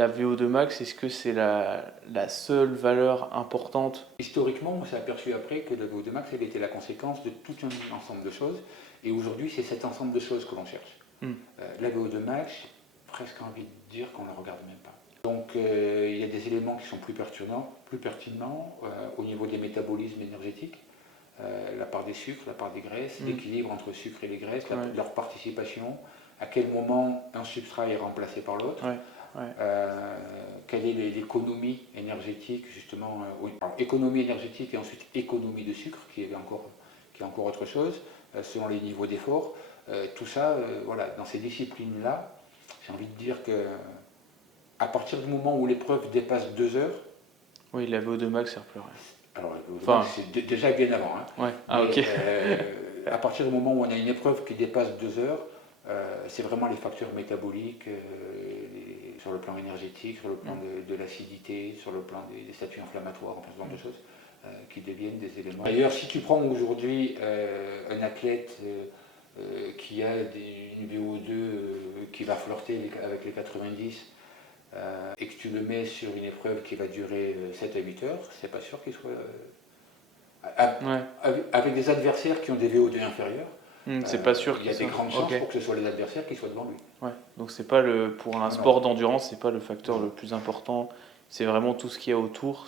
La VO2 max, est-ce que c'est la seule valeur importante? Historiquement, on s'est aperçu après que la VO2 max, elle était la conséquence de tout un ensemble de choses. Et aujourd'hui, c'est cet ensemble de choses que l'on cherche. La VO2 max, presque envie de dire qu'on ne la regarde même pas. Donc il y a des éléments qui sont plus pertinents au niveau des métabolismes énergétiques. La part des sucres, la part des graisses, l'équilibre entre sucre et les graisses, leur participation, à quel moment un substrat est remplacé par l'autre, quelle est l'économie énergétique, justement, économie énergétique et ensuite économie de sucre, qui est encore autre chose, selon les niveaux d'effort. Tout ça, voilà, dans ces disciplines-là, j'ai envie de dire que à partir du moment où l'épreuve dépasse 2 heures. Oui, la VO2 max, c'est plus rien. Alors, c'est déjà bien avant. Hein. Ouais. Ah, ok. À partir du moment où on a une épreuve qui dépasse 2 heures, c'est vraiment les facteurs métaboliques, sur le plan énergétique, sur le plan de l'acidité, sur le plan des statuts inflammatoires, enfin ce genre de choses, qui deviennent des éléments. D'ailleurs, si tu prends aujourd'hui un athlète qui a une VO2 qui va flirter avec les 90, et que tu le mets sur une épreuve qui va durer 7 à 8 heures, c'est pas sûr qu'il soit. Avec des adversaires qui ont des VO2 inférieurs, c'est pas sûr il y a des grandes chances pour que ce soit les adversaires qui soient devant lui. Ouais. Donc c'est pas pour un sport d'endurance, c'est pas le facteur le plus important, c'est vraiment tout ce qu'il y a autour.